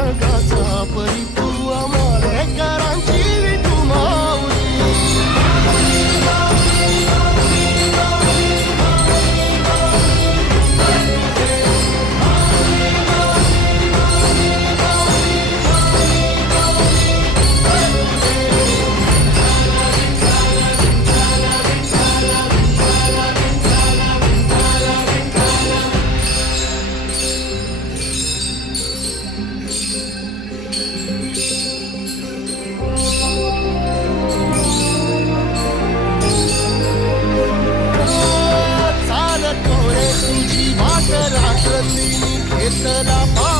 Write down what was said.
जगाचा परी 的那。